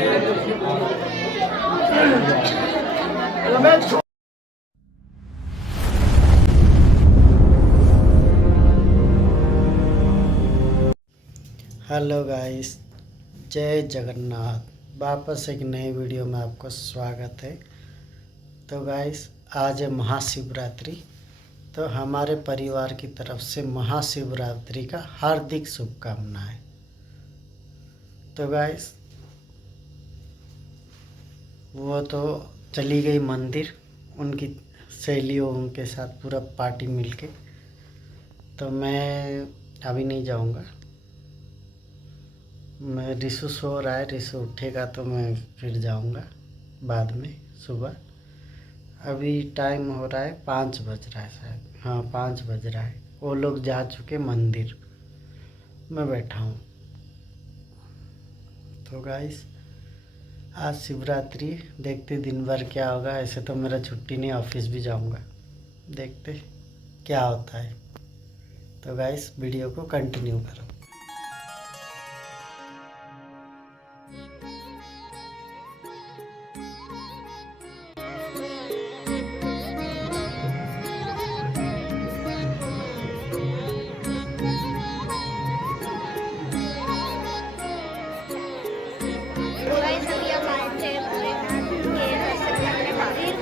Hello guys, जय जगन्नाथ। वापस एक नए वीडियो में आपका स्वागत है। तो गाइस, आज है महाशिवरात्रि। तो हमारे परिवार की तरफ से महाशिवरात्रि का हार्दिक शुभकामनाएं। तो गाइस, वो तो चली गई मंदिर उनकी सहेलियों के साथ पूरा पार्टी मिलके। तो मैं अभी नहीं जाऊंगा। मैं रिशु सो रहा है, रिशु उठेगा तो मैं फिर जाऊंगा बाद में सुबह। अभी टाइम हो रहा है 5 बज रहा है शायद, हाँ 5 बज रहा है। वो लोग जा चुके मंदिर, मैं बैठा हूँ। तो गाइस, आज शिवरात्रि, देखते दिन भर क्या होगा। ऐसे तो मेरा छुट्टी नहीं, ऑफिस भी जाऊंगा, देखते क्या होता है। तो गाइस, वीडियो को कंटिन्यू करो। गाइस अभी हम आए थे भोलेनाथ के दर्शन करने मंदिर।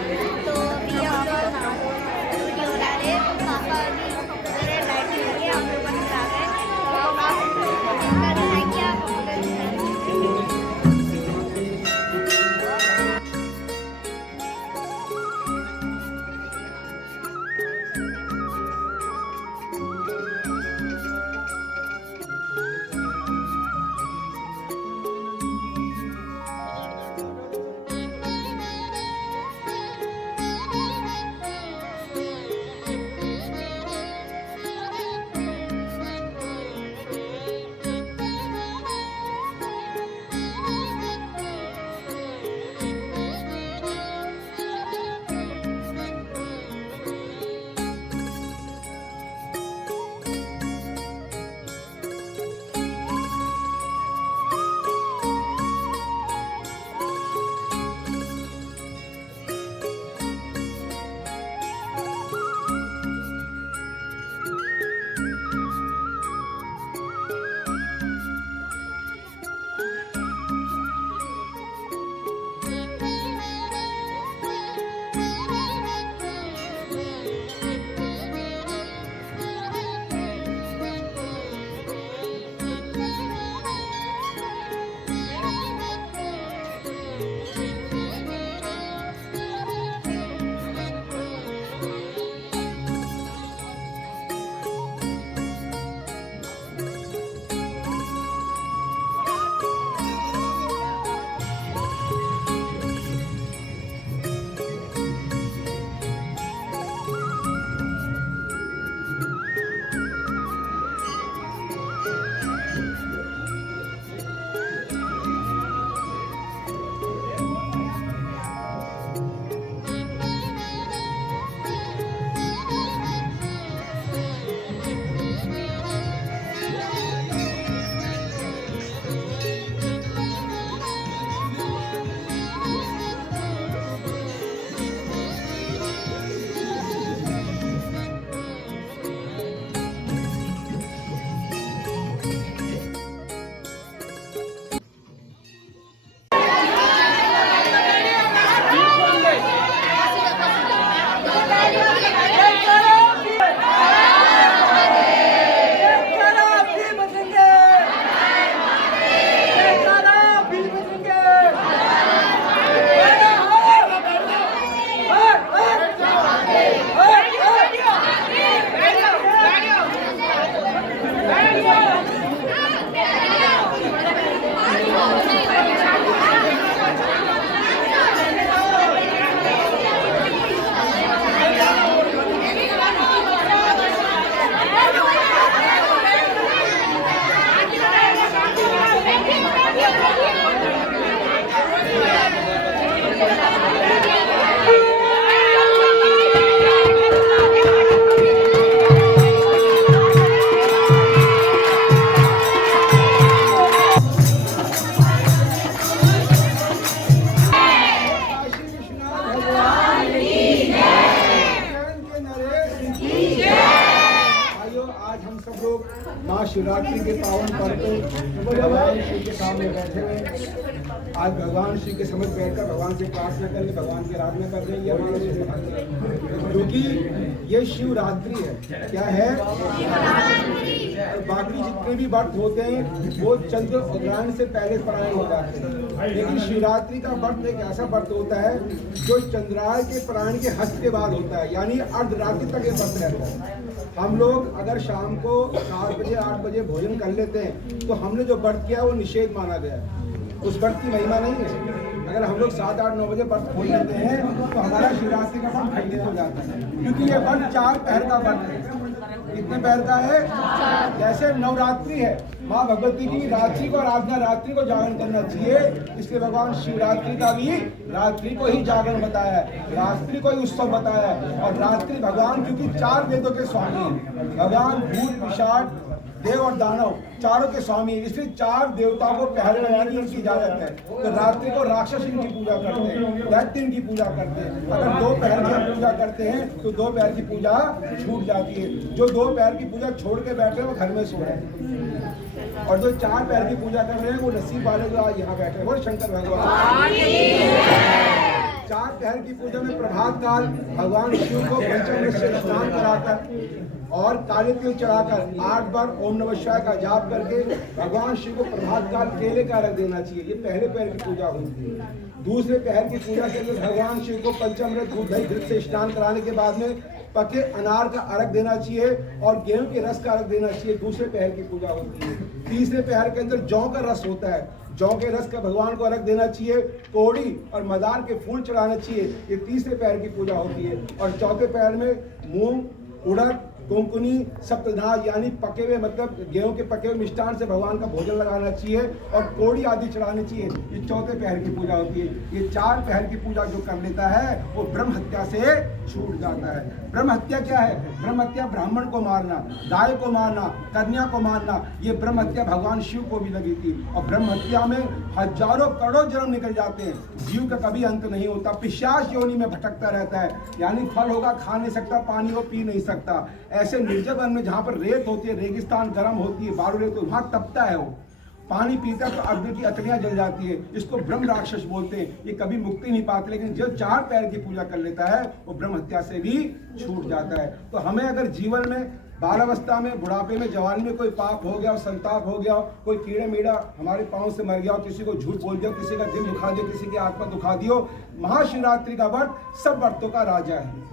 तो अभी हम लोग वीडियो बना रहे, पापा भी पूरे लाइटिंग लगी, हम लोग बना रहे। भगवान शिव के सामने बैठे हुए आज भगवान शिव के समझ बैठकर भगवान से प्रार्थना करके भगवान की आराधना कर रहे हैं। ये हमारे शिव भक्त हैं, क्योंकि ये शिवरात्रि है। क्या है? और बाकी जितने भी व्रत होते हैं वो चंद्र उदयान से पहले परायण हो जाते हैं, लेकिन शिवरात्रि का व्रत एक ऐसा व्रत होता है जो चंद्राय के परायण के हस्त के बाद होता है, यानी अर्धरात्रि तक ये व्रत रहता है। हम लोग अगर शाम को 7 बजे 8 बजे भोजन कर लेते हैं तो हमने जो व्रत किया वो निषेध माना गया है, उस व्रत की महिमा नहीं है। अगर हम लोग 7 8 9 बजे व्रत खोल लेते हैं तो हमारा शिवरात्रि का व्रत खंडित हो जाता है, क्योंकि ये व्रत 4 पहर का व्रत है। कितने पहर का है? जैसे नवरात्रि है, माँ भगवती की रात्रि को आराधना, रात्रि को जागरण करना चाहिए, इसलिए भगवान शिवरात्रि का भी रात्रि को ही जागरण बताया है, रात्रि को ही उत्सव बताया है। और रात्रि भगवान क्योंकि 4 वेदों के स्वामी हैं, भगवान भूत पिशाच देव और दानव चारों के स्वामी, इसलिए 4 देवताओं को पहरे लगाने की उनकी इजाजत है। तो रात्रि को राक्षस इनकी पूजा करते हैं, दैत्य इनकी पूजा करते हैं। अगर 2 पहर की पूजा करते हैं तो 2 पहर की पूजा छूट जाती है। जो 2 पहर की पूजा छोड़ के बैठे हैं वो घर में सो रहे हैं, और जो 4 पहर की पूजा कर रहे हैं वो नसीब वाले जो आज यहाँ बैठे हैं वो शंकर भगवान। 4 पहर की पूजा में प्रभात काल भगवान शिव को पंचामृत से स्नान कराकर और काले तिल चढ़ाकर 8 बार ओम नमः शिवाय का जाप करके भगवान शिव को प्रभात काल केले का रख देना चाहिए। ये पहले पहर की पूजा होती है। दूसरे पहर की पूजा के लिए भगवान शिव को पंचामृत दूध दही घृत से स्नान कराने के बाद में पके अनार का अर्घ देना चाहिए और गेहूं के रस का अर्घ देना चाहिए। दूसरे पहर की पूजा होती है। तीसरे पहर के अंदर जौ का रस होता है, जौ के रस का भगवान को अर्घ देना चाहिए। कोड़ी और मदार के फूल चढ़ाना चाहिए। ये तीसरे पहर की पूजा होती है। और चौथे पहर में मूंग, उड़द, कोंकणी, सप्तधान यानी पके हुए मतलब गेहूं के पके हुए मिष्ठान से भगवान का भोजन लगाना चाहिए और कोड़ी आदि चढ़ानी चाहिए। ये चौथे पहर की पूजा होती है। ये 4 पहर की पूजा जो कर लेता है वो ब्रह्म हत्या से छूट जाता है। ब्रह्म हत्या क्या है? ब्रह्म हत्या ब्राह्मण को मारना, गाय को मारना, कन्या को मारना, ये ब्रह्म हत्या भगवान शिव को भी लगी थी। और ब्रह्म हत्या में हजारों करोड़ों जन्म निकल जाते हैं, जीव का कभी अंत नहीं होता। पिशाच योनि में भटकता रहता है, यानी फल होगा खा नहीं सकता, पानी हो पी नहीं सकता। ऐसे निर्जल वन में जहाँ पर रेत होती है, रेगिस्तान गर्म होती है, बारू रेत, वहाँ तपता है वो, पानी पीता तो अग्नि की अतलियां जल जाती है। इसको ब्रह्म राक्षस बोलते हैं। ये कभी मुक्ति नहीं पाते, लेकिन जो 4 पैर की पूजा कर लेता है वो ब्रह्म हत्या से भी छूट जाता है। तो हमें अगर जीवन में बालावस्था में, बुढ़ापे में, जवानी में कोई पाप हो गया, संताप हो गया, कोई कीड़े मीड़ा हमारे पाँव से मर गया, किसी को झूठ बोल दिया, किसी का दिल दुखा दिया, किसी की आत्मा दुखा दियो, महाशिवरात्रि का व्रत सब व्रतों का राजा है,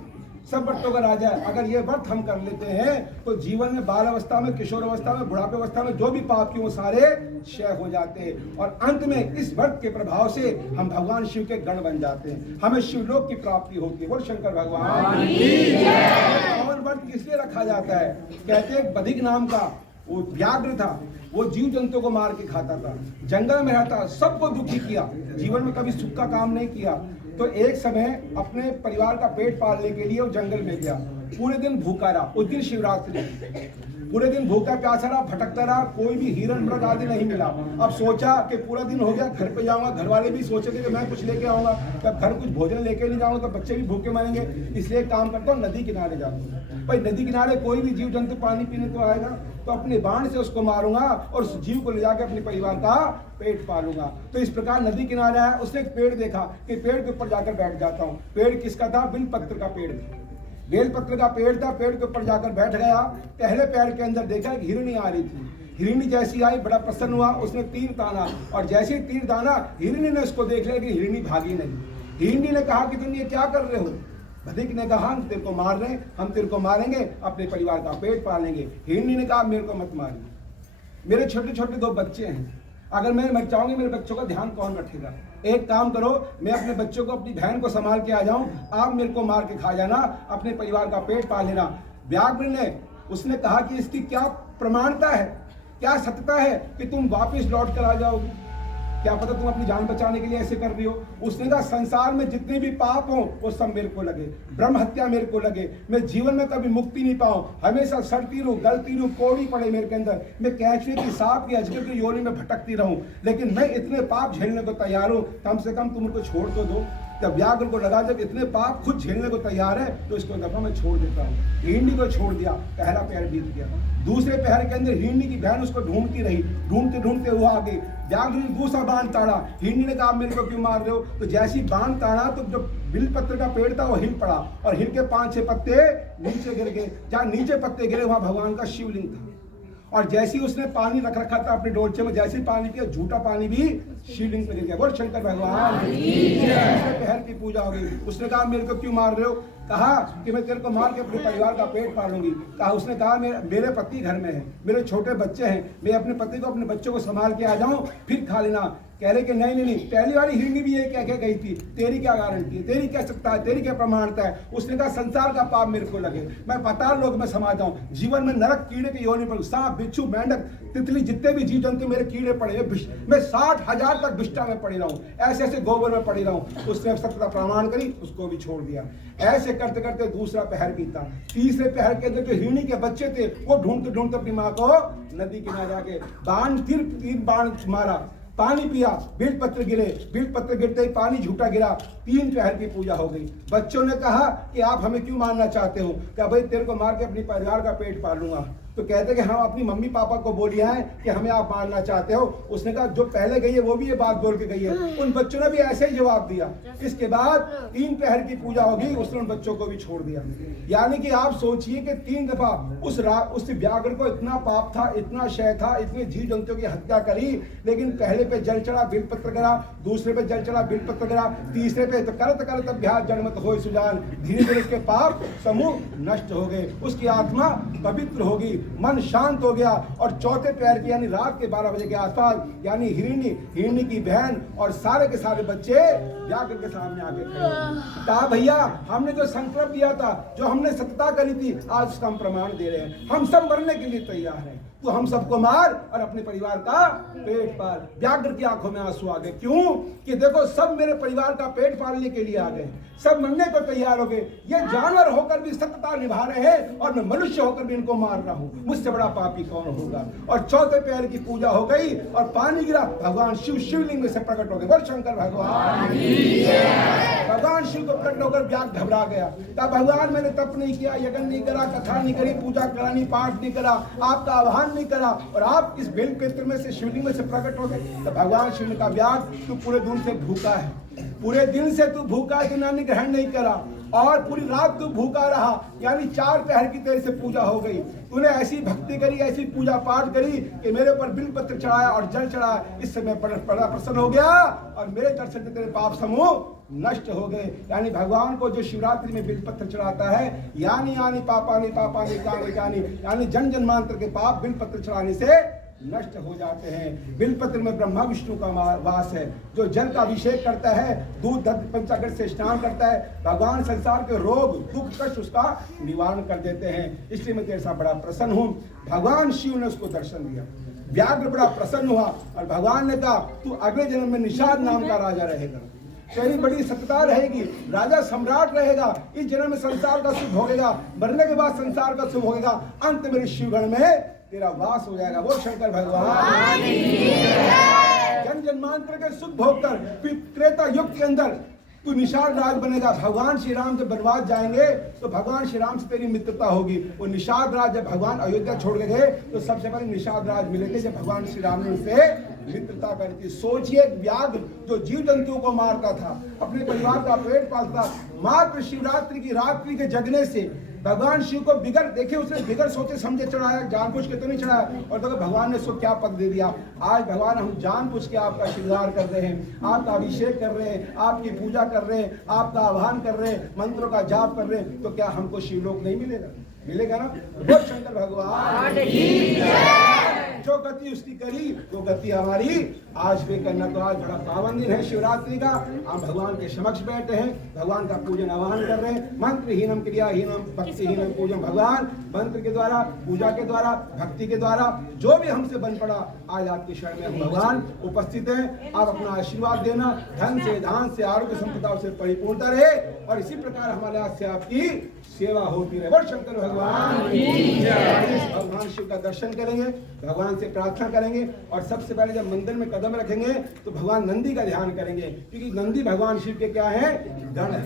सब व्रतों का राजा है। अगर ये व्रत हम कर लेते हैं तो जीवन में बाल अवस्था में, किशोर अवस्था में, बुढ़ापे अवस्था में जो भी पाप किए वो सारे क्षय हो जाते हैं। और अंत में इस व्रत के प्रभाव से हम भगवान शिव के गण बन जाते हैं, हमें शिवलोक की प्राप्ति होती है। बोल शंकर भगवान की जय। और व्रत किस लिए रखा जाता है? कहते हैं बधिक नाम का वो व्याघ्र था, वो जीव जंतु को मार के खाता था, जंगल में रहता, सबको दुखी किया, जीवन में कभी सुख का काम नहीं किया। तो एक समय अपने परिवार का पेट पालने के लिए वो जंगल में गया, पूरे दिन भूखा रहा। उस दिन शिवरात्रि, पूरे दिन भूखा प्यासा रहा, भटकता रहा, कोई भी हिरण मृग आदि नहीं मिला। अब सोचा कि पूरा दिन हो गया, घर पे जाऊंगा, घर वाले भी सोचे थे कि मैं कुछ लेके आऊंगा, तब घर कुछ भोजन लेके नहीं जाऊंगा तो बच्चे भी भूखे मरेंगे, इसलिए काम करता हूँ नदी किनारे जाता हूँ। भाई नदी किनारे कोई भी जीव जंतु पानी पीने तो आएगा, तो अपने बाण से उसको मारूंगा और उस जीव को ले जाकर अपने परिवार का पेट पालूंगा। तो इस प्रकार नदी किनारे आया, उसने एक पेड़ देखा कि पेड़ के ऊपर जाकर बैठ जाता हूँ। पेड़ किसका था? बिल पत्र का पेड़, बेल पत्र का पेड़ था। पेड़ के ऊपर जाकर बैठ गया। पहले पैर के अंदर देखा एक हिरणी आ रही थी। हिरणी जैसी आई, बड़ा प्रसन्न हुआ, उसने तीर ताना और जैसे ही तीर ताना हिरणी ने उसको देख लिया कि हिरणी भागी नहीं। हिरणी ने कहा कि तुम ये क्या कर रहे हो? बधिक ने कहा हम तेरे को मार रहे हैं, हम तेरे को मारेंगे, अपने परिवार का पेट पालेंगे। हिरणी ने कहा मेरे को मत मारिए, मेरे छोटे छोटे 2 बच्चे हैं, अगर मैं मर जाऊंगी मेरे बच्चों का ध्यान कौन रखेगा? एक काम करो, मैं अपने बच्चों को, अपनी बहन को संभाल के आ जाऊं, आप मेरे को मार के खा जाना, अपने परिवार का पेट पाल लेना। व्याघ्र ने उसने कहा कि इसकी क्या प्रमाणता है, क्या सत्यता है कि तुम वापस लौट कर आ जाओगी? क्या पता तुम अपनी जान बचाने के लिए ऐसे कर रही हो। उसने कहा संसार में जितने भी पाप हो वो सब मेरे को लगे, ब्रह्म हत्या मेरे को लगे, मैं जीवन में कभी मुक्ति नहीं पाऊं, हमेशा सड़ती रहूं, गलती रहूं, कोड़ी पड़े मेरे के अंदर, मैं कैचुए की, सांप की, अजगर की योनि में भटकती रहूं, लेकिन मैं इतने पाप झेलने को तैयार हूं, कम से कम तुम उनको छोड़ तो दो। जब व्याघ्र को लगा जब इतने पाप खुद झेलने को तैयार है तो इसको दफा मैं छोड़ देता हूँ। हिरणी को छोड़ दिया, पहला पहर बीत गया। दूसरे पहर के अंदर हिरणी की बहन उसको ढूंढती रही, ढूंढते ढूंढते वो आ गई। व्याघ्र ने दूसरा बाण ताड़ा, हिरणी ने कहा मेरे को क्यों मार रहे हो? तो जैसी बाण ताड़ा तो जो बिलपत्र का पेड़ था वो हिल पड़ा और हिल के 5-6 पत्ते नीचे गिर गए। जहाँ नीचे पत्ते गिरे वहां भगवान का शिवलिंग था। और जैसे ही उसने पानी रख रखा था अपने डोलचे में, जैसे ही पानी पिया झूठा पानी भी शिवलिंग पे गिर गया। बोल शंकर भगवान। पहर की पूजा हो गई। उसने कहा मेरे को क्यों मार रहे हो? कहा कि मैं तेरे को मार के अपने परिवार का पेट पालूंगी। कहा उसने कहा मेरे पति घर में है, मेरे छोटे बच्चे हैं, मैं अपने पति को अपने बच्चों को संभाल के आ जाऊं फिर खा लेना। कह रहे कि नहीं, पहली वाली हिरणी भी ये कह के गई थी, तेरी क्या गारंटी है, तेरी क्या सत्ता है, तेरी क्या प्रमाणता है? उसने कहा संसार का पाप मेरे को लगे, मैं पाताल लोक में समा जाऊं, जीवन में नरक कीड़े की योनि पर, सांप बिच्छू मेंढक तितली जितने भी जीव जंतु मेरे कीड़े पड़े, मैं 60,000 तक विष्ठा में पड़ी रहूं, ऐसे गोबर में पड़ी रहूं। उसने सत्यता प्रमाण करी, उसको भी छोड़ दिया। ऐसे करते करते दूसरा पहर बीता। तीसरे पहर के अंदर जो हिरणी के बच्चे थे वो ढूंढते ढूंढते अपनी माँ को नदी किनारे जाके बाण फिर 3 बाण मारा, पानी पिया, बिलपत्र गिरे, बिलपत्र गिरते ही पानी झूठा गिरा। 3 पहर की पूजा हो गई। बच्चों ने कहा कि आप हमें क्यों मारना चाहते हो? क्या भाई तेरे को मार के अपने परिवार का पेट पाल लूंगा। तो कहते कि हम अपनी मम्मी पापा को बोलिया है कि हमें आप मारना चाहते हो। उसने कहा जो पहले गई है वो भी ये बात बोल के गई है। उन बच्चों ने भी ऐसे ही जवाब दिया। इसके बाद 3 पहर की पूजा होगी, उसने उन बच्चों को भी छोड़ दिया। यानी कि आप सोचिए कि 3 दफा उस व्याघ्र को इतना पाप था, इतना शय था, इतने जीव जंतुओं की हत्या करी, लेकिन पहले पे जल चढ़ा बिलपत्र गिरा, दूसरे पे जल चढ़ा बिलपत्र गिरा, तीसरे पे तो करत करत अभ्यास जन्मत होय सुजान। धीरे धीरे उसके पाप समूह नष्ट हो गए, उसकी आत्मा पवित्र होगी, मन शांत हो गया। और चौथे पैर की यानी रात के 12 बजे के आसपास यानी हिरणी की बहन और सारे के सारे बच्चे व्याघ्र के सामने आके खड़े। कहा भैया हमने जो संकल्प दिया था, जो हमने सत्यता करी थी, आज उसका हम प्रमाण दे रहे हैं। हम सब मरने के लिए तैयार हैं, तो हम सबको मार और अपने परिवार का पेट पाल। व्याघ्र की आंखों में आंसू आ गए। क्यों? कि देखो सब मेरे परिवार का पेट पालने के लिए आ गए, सब मरने को तैयार हो गए। ये जानवर होकर भी सत्यता निभा रहे हैं और मैं मनुष्य होकर भी इनको मार रहा हूँ, मुझसे बड़ा पापी कौन होगा? और चौथे पैर की पूजा हो गई और पानी गिरा, भगवान शिव शिवलिंग में से प्रकट हो गए। बोल शंकर भगवान। भगवान शिव को प्रकट होकर व्याघ्र घबरा गया। तब भगवान मैंने तप नहीं किया, यज्ञ नहीं करा, कथा नहीं करी, पूजा करा नहीं, पाठ नहीं करा, आपका आह्वान नहीं करा और आप इस बेल क्षेत्र में से शिवलिंग में से प्रकट हो गए। तो भगवान शिव ने कहा व्याघ्र तू पूरे दिन से भूखा है, पूरे दिन से तू भूखा है, तूने ग्रहण नहीं करा और पूरी रात तू भूखा रहा, यानी 4 पहर की तेरे से पूजा हो गई। तूने ऐसी भक्ति करी, ऐसी पूजा पाठ करी कि मेरे ऊपर बिलपत्र चढ़ाया और जल चढ़ाया। इससे मैं बड़ा प्रसन्न हो गया और मेरे दर्शन से तेरे पाप समूह नष्ट हो गए। यानी भगवान को जो शिवरात्रि में बिलपत्र चढ़ाता है, यानी पापानि कानि, यानी जन जन्मांतर के पाप बिलपत्र चढ़ाने से नष्ट हो जाते हैं। बिलपत्र में ब्रह्मा विष्णु का वास है। जो जल का अभिषेक करता है, दूध दत्त पंचागर से स्नान करता है, भगवान संसार के रोग दुख कष्ट उसका निवारण कर देते हैं। इसलिए मैं तेरे साथ बड़ा प्रसन्न हूँ। भगवान शिव ने उसको दर्शन दिया, व्याघ्र बड़ा प्रसन्न हुआ और भगवान ने कहा तू अगले जन्म में निषाद नाम का राजा रहेगा, तेरी बड़ी सत्ता रहेगी, राजा सम्राट रहेगा। इस जन्म में संसार का सुख भोगेगा, मरने के बाद संसार का सुख भोगेगा, अंत मेरे शिवगण में तेरा वास हो जाएगा। वो शंकर भगवान। जन जन्मांतर के सुख भोग कर त्रेता युग के अंदर तू निषाद राज बनेगा। भगवान श्री राम जब वनवास जाएंगे तो भगवान श्री राम से तेरी मित्रता होगी। वो निषाद राज जब भगवान अयोध्या छोड़ के गए तो सबसे पहले निषाद राज मिले थे जब भगवान श्री राम ने उनसे मित्रता करी थी। सोचिए व्याघ्र जो जीव जंतुओं को मारता था, अपने परिवार का पेट पालता, मात्र शिवरात्रि की रात्रि के जगने से भगवान शिव को बिगड़ देखिए, उसने बिगड़ सोचे समझे चढ़ाया, जानबूझ के तो नहीं चढ़ाया। और तो भगवान ने उसको क्या पद दे दिया। आज भगवान हम जानबूझ के आपका श्रृंगार कर रहे हैं, आपका अभिषेक कर रहे हैं, आपकी पूजा कर रहे हैं, आपका आह्वान कर रहे हैं, मंत्रों का जाप कर रहे हैं, तो क्या हमको शिवलोक नहीं मिलेगा? मिलेगा ना। बोल शंकर भगवान। जो गति उसकी करी वो गति हमारी आज भी करना। तो आज बड़ा पावन दिन है शिवरात्रि का। हम भगवान के समक्ष बैठे हैं, भगवान का पूजन आह्वान कर रहे हैं। मंत्रहीनम क्रियाहीनम भक्तिहीनम पूजन। भगवान मंत्र के द्वारा, पूजा के द्वारा, भक्ति के द्वारा जो भी हमसे बन पड़ा, आज आपके शरण में हम भगवान उपस्थित हैं। आप अपना आशीर्वाद देना, धन से, धान से, आरोग्य संपदा से परिपूर्णता रहे और इसी प्रकार हमारे हाथ से आपकी सेवा होती रहे। बोल शंकर भगवान। भगवान शिव का दर्शन करेंगे। भगवान से प्रार्थना करेंगे और सबसे पहले जब मंदिर में कदम रखेंगे तो भगवान नंदी का ध्यान करेंगे, क्योंकि नंदी भगवान शिव के क्या है, गण है।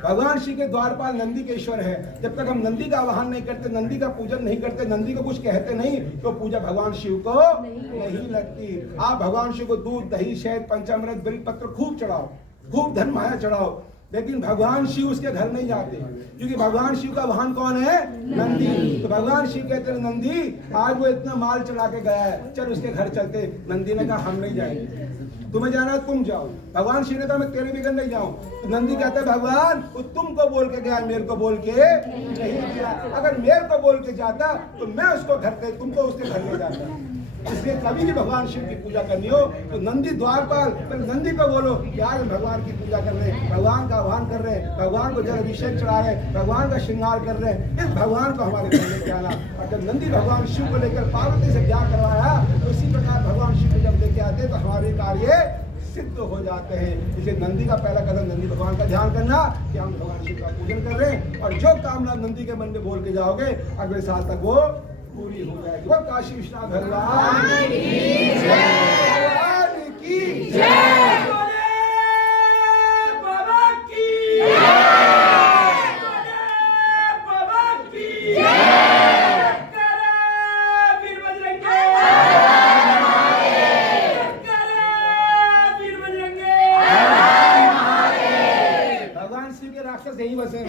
भगवान शिव के द्वारपाल नंदी के ईश्वर है। जब तक हम नंदी का आवाहन नहीं करते, नंदी का पूजन नहीं करते, नंदी को कुछ कहते नहीं, तो पूजा भगवान शिव को नहीं लगती। आप भगवान शिव को दूध, दही, शहद, पंचामृत, बेलपत्र खूब चढ़ाओ, खूब धन माया चढ़ाओ, लेकिन भगवान शिव उसके घर नहीं जाते, क्योंकि भगवान शिव का वाहन कौन है, नंदी। तो भगवान शिव कहते हैं नंदी आज वो इतना माल चढ़ा के गया है, चल उसके घर चलते। नंदी ने कहा हम नहीं जाएंगे, तुम्हें जाना है तुम जाओ। भगवान शिव ने कहा मैं तेरे बिगड़ नहीं जाऊं। तो नंदी कहते हैं भगवान वो तुमको बोल के गया, मेरे को बोल के नहीं गया। अगर मेरे को बोल के जाता तो मैं उसको घर पे, तुमको उसके घर ले जाता। इसलिए कभी भी भगवान शिव की पूजा करनी हो तो नंदी द्वारपाल, तो नंदी को बोलो कि आज हम भगवान की पूजा कर रहे हैं, भगवान का आह्वान कर रहे हैं, भगवान को जल अभिषेक चढ़ा रहे हैं, भगवान का श्रृंगार कर रहे हैं, इस भगवान को हमारे घर लेके आना। और जब नंदी भगवान शिव को लेकर पार्वती से ब्याह करवाया, तो इसी प्रकार भगवान शिव को जब लेके आते तो हमारे कार्य सिद्ध हो जाते हैं। इसलिए नंदी का पहला कदम नंदी भगवान का ध्यान करना कि हम भगवान शिव का पूजन कर रहे हैं, और जो कामना नंदी के मन में बोल के जाओगे अगले साल तक वो पूरी हो जाएगी। वो काशी विश्वनाथ भगवान की जय। भगवान शिव के राक्षस यही बसे हैं।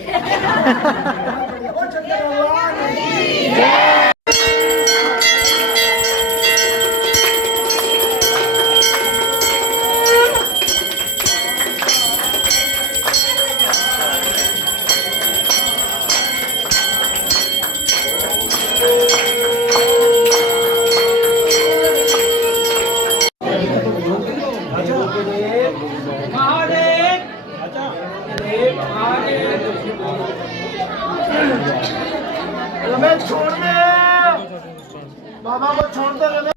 छोड़ दे बाबा को, छोड़ दे।